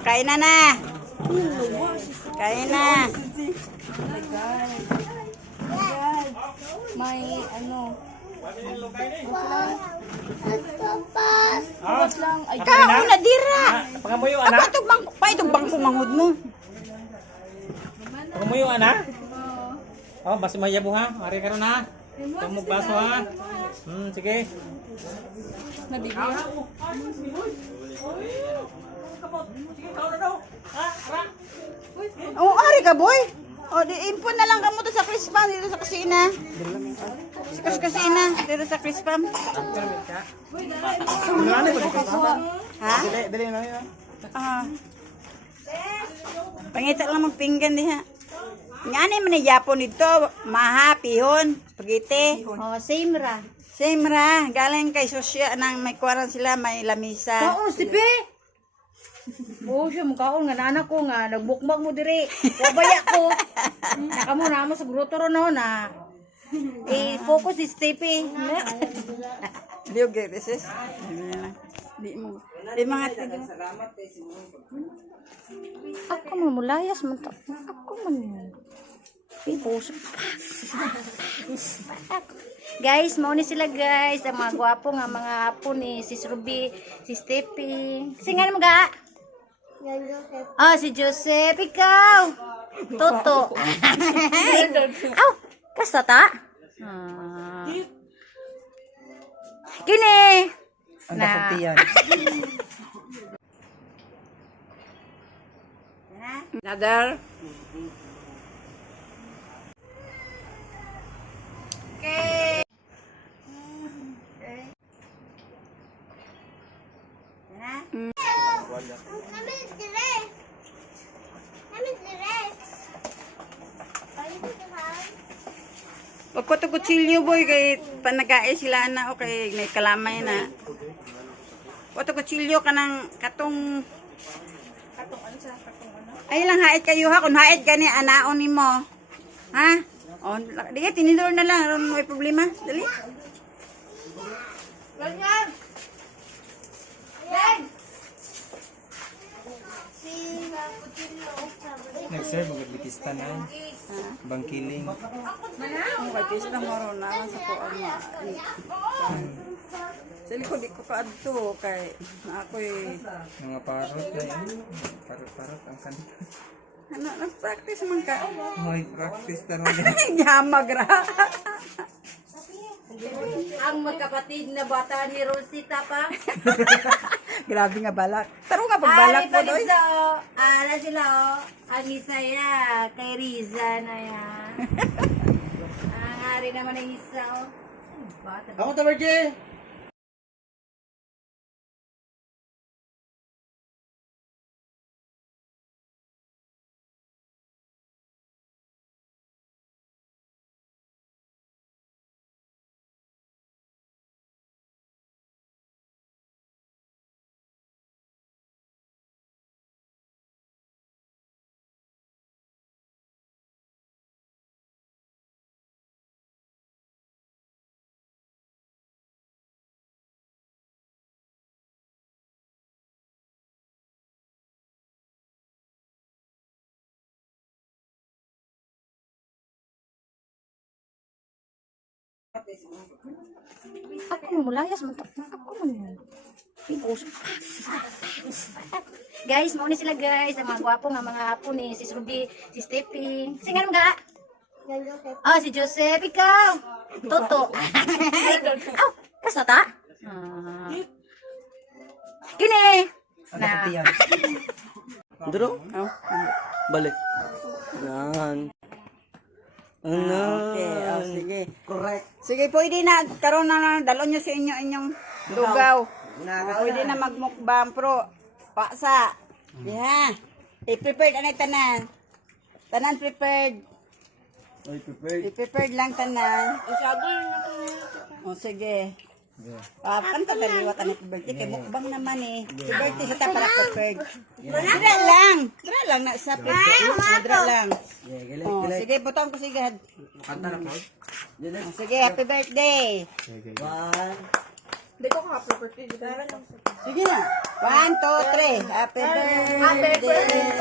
Kain na na. Kain na. May ano. Ah, Lang. Ay, Kao na dira. pangamuyo Ako ana? itong bangko. Pa itong bangko manghud mo. Pangamuyo ana? Oh, basi mayabo ha. Ari karon ha. Tumog baso ha. Sige. nabibigyan. Oo, ari ka boy. O, di impon na lang kamo to sa Crispam dito sa kusina. Sa kusina dito sa Crispam. Ha? Dali na yun. Ah. Pangita lang magpinggan diha. Ngani man ni Japon dito, maha pihon, spaghetti. Oh, same ra. Same ra, galing kay Sosya nang may kuwaran sila, may lamisa. Kaon si Pe. Oh, siya mukhaon nga nana ko nga nagbukbak mo diri. Wabaya ko. Nakamo na mo sa gruto ro no na. Focus is Tepe. Liog this is. Di mo. Di mga Ako man mulayas man to. Ako man. Pipos. Guys, mao ni sila guys, ang mga gwapo nga mga apo ni Sis Ruby, si Steppy. Singan mo ga? Ah, si Joseph, ikaw. Toto. Aw, kasta ta? Kini. Ang Na. kapagtiyan. Another. Okay. Pag ko to kutsilyo boy kay panagae sila na o kay may kalamay na. Wato kutsilyo kanang katong ay lang hait kayo ha kung hait gani anaon nimo. Ha? O di ka tinidor na lang aron may problema. Dali. Ganyan. Yan. Next sir, magbitis na. Bangkiling. Ang bagis na moro na sa kuan mo. Sa likod di ko kaadto kay na ako'y Mga parot na yun. Parot-parot ang kanta. ano nag-practice man ka. May practice na rin. Yamag ra. Ang magkapatid na bata ni Rosita pa. Grabe nga balak. Taro nga pagbalak mo doy. Ala sila oh. Ang isa ya, kay Riza na yan. Ang hari naman ang isa oh. Bata. Ako tabar, Jay! Ako mulayas man to. Ako man. Pipos. Guys, mao ni sila guys, ang mga gwapo nga mga apo ni Sis Ruby, si Steppy. Singan mo ga? Ah, si Joseph, ikaw. Toto. Aw, kasta ta? Kini. Ang Na. kapagtiyan. Duro, Oh. balik. Yan. Ano? Okay, sige. Correct. Sige, pwede na karon na dalon nyo sa inyo inyong lugaw. Pwede na magmukbang pro paksa. Yeah. I-prepared anay tanan. Tanan prepared. Ay, prepared. I-prepared lang tanan. O sige. Kanta taliwat ang birthday kay mukbang naman eh. Si birthday sa para prepared. Dra lang na sa prepared. Dra lang. Yeah, galit, Oh, galit. sige, butang ko sigad. Kanta na po. Oh, sige, happy birthday. One, Sige na. 1, 2, 3. Happy birthday.